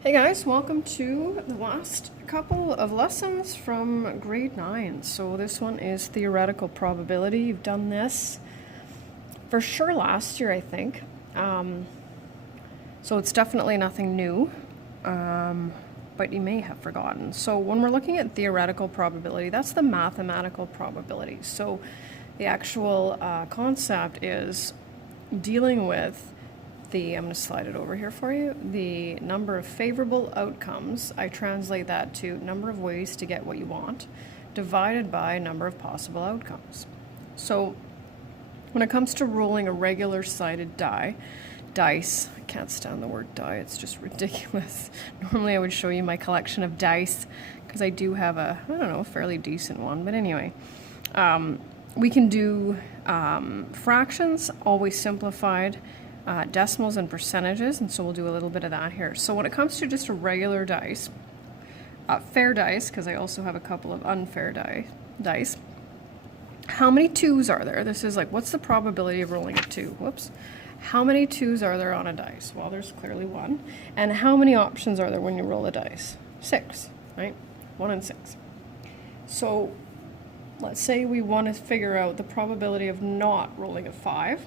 Hey guys, welcome to the last couple of lessons from grade 9. So this one is theoretical probability. You've done this for sure last year, I think. So it's definitely nothing new, but you may have forgotten. So when we're looking at theoretical probability, that's the mathematical probability. So the actual concept is dealing with I'm going to slide it over here for you, the number of favorable outcomes. I translate that to number of ways to get what you want, divided by number of possible outcomes. So when it comes to rolling a regular sided dice, I can't stand the word die, it's just ridiculous. Normally I would show you my collection of dice, because I do have a, I don't know, fairly decent one, but anyway. We can do fractions, always simplified, decimals and percentages, and so we'll do a little bit of that here. So when it comes to just a regular dice, fair dice, because I also have a couple of unfair dice, how many twos are there? This is like, what's the probability of rolling a two? Whoops. How many twos are there on a dice? Well, there's clearly one. And how many options are there when you roll a dice? 6, right? 1 and 6. So let's say we want to figure out the probability of not rolling a 5.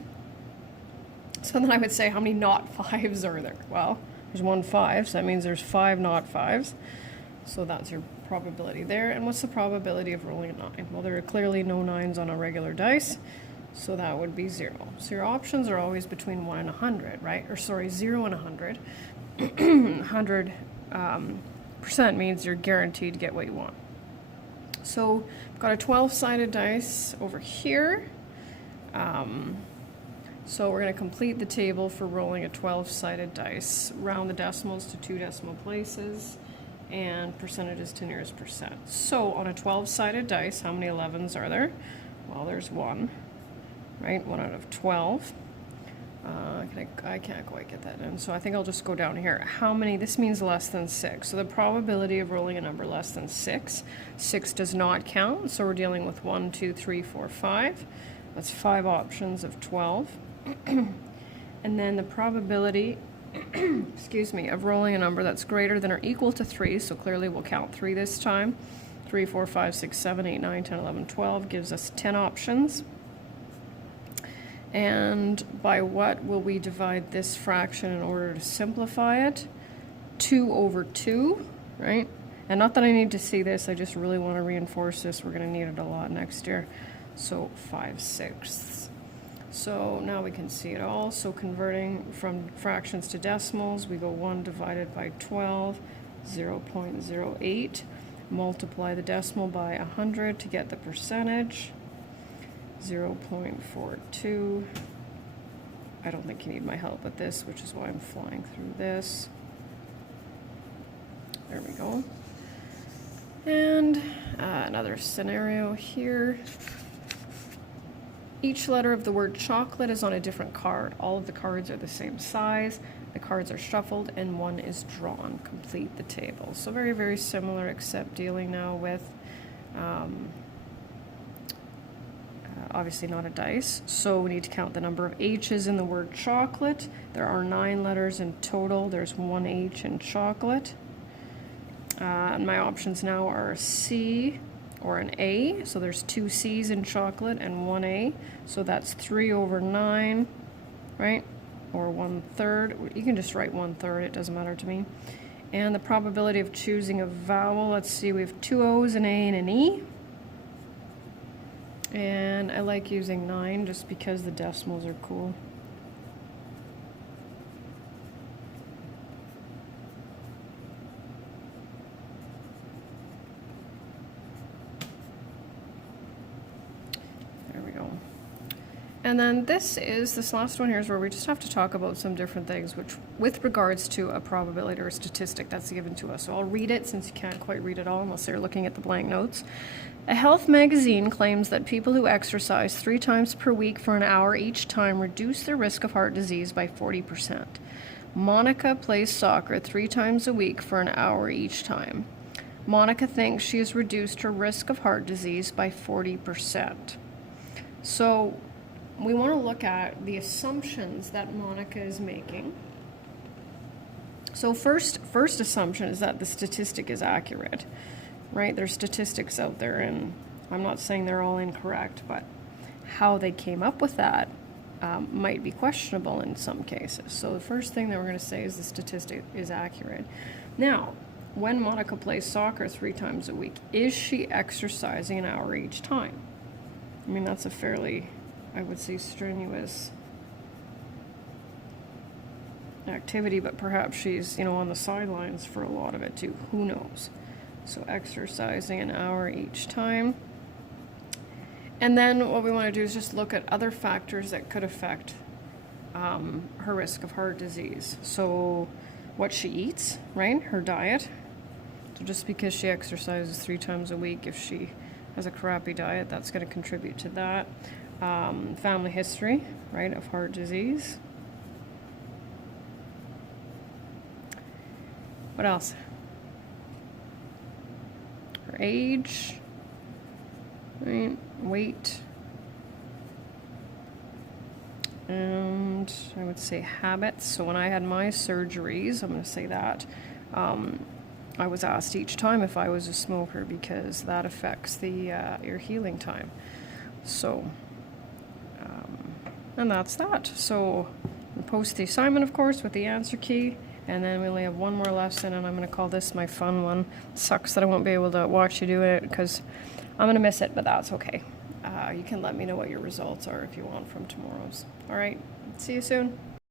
So then I would say, how many not 5s are there? Well, there's 1 5, so that means there's 5 not 5s. So that's your probability there. And what's the probability of rolling a 9? Well, there are clearly no 9s on a regular dice, so that would be 0. So your options are always between 1 and 100, right? Or sorry, 0 and 100. 100% means you're guaranteed to get what you want. So I've got a 12-sided dice over here. So we're going to complete the table for rolling a 12-sided dice. Round the decimals to 2 decimal places and percentages to nearest percent. So on a 12-sided dice, how many 11s are there? Well, there's 1, right? 1 out of 12. I can't quite get that in, so I think I'll just go down here. How many? This means less than 6. So the probability of rolling a number less than 6. 6 does not count, so we're dealing with 1, 2, 3, 4, 5. That's 5 options of 12. And then the probability, excuse me, of rolling a number that's greater than or equal to 3, so clearly we'll count 3 this time. 3, 4, 5, 6, 7, 8, 9, 10, 11, 12 gives us 10 options. And by what will we divide this fraction in order to simplify it? 2 over 2, right? And not that I need to see this, I just really want to reinforce this. We're going to need it a lot next year. So 5/6. So now we can see it all. So converting from fractions to decimals, we go 1 divided by 12, 0.08. Multiply the decimal by 100 to get the percentage, 0.42. I don't think you need my help with this, which is why I'm flying through this. There we go. And another scenario here. Each letter of the word chocolate is on a different card. All of the cards are the same size. The cards are shuffled and one is drawn. Complete the table. So very, very similar, except dealing now with obviously not a dice. So we need to count the number of H's in the word chocolate. There are 9 letters in total. There's 1 H in chocolate. And my options now are C or an A, so there's 2 C's in chocolate and 1 A, so that's 3 over 9, right? Or 1/3. You can just write 1/3, it doesn't matter to me. And the probability of choosing a vowel, let's see, we have 2 O's, an A, and an E. And I like using 9 just because the decimals are cool. And then this last one here is where we just have to talk about some different things, which with regards to a probability or a statistic that's given to us. So I'll read it since you can't quite read it all unless you're looking at the blank notes. A health magazine claims that people who exercise 3 times per week for an hour each time reduce their risk of heart disease by 40%. Monica plays soccer 3 times a week for an hour each time. Monica thinks she has reduced her risk of heart disease by 40%. So we want to look at the assumptions that Monica is making So first assumption is that the statistic is accurate, right? There's statistics out there, and I'm not saying they're all incorrect, but how they came up with that might be questionable in some cases. So the first thing that we're going to say is the statistic is accurate. Now, when Monica plays soccer 3 times a week, is she exercising an hour each time? I mean, that's a fairly, I would say, strenuous activity, but perhaps she's, on the sidelines for a lot of it too. Who knows? So exercising an hour each time. And then what we want to do is just look at other factors that could affect her risk of heart disease. So what she eats, right? Her diet. So just because she exercises 3 times a week, if she has a crappy diet, that's going to contribute to that. Family history, right, of heart disease. What else? Her age, right? Weight, and I would say habits. So when I had my surgeries, I'm going to say that I was asked each time if I was a smoker, because that affects the your healing time. So and that's that. So I'll post the assignment, of course, with the answer key. And then we only have one more lesson, and I'm going to call this my fun one. Sucks that I won't be able to watch you do it, because I'm going to miss it, but that's okay. You can let me know what your results are if you want from tomorrow's. All right, see you soon.